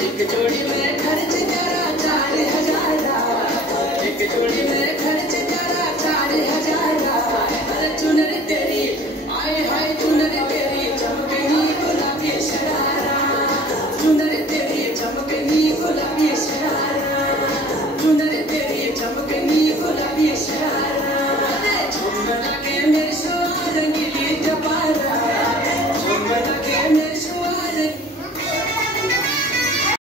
एक जोड़ी में खर्च तेरा 4,000, एक जोड़ी में खर्च तेरा 4,000। अरे चुनर तेरी आए हाय चुनर तेरी चमकनी गुलाबी शरारा, चुनर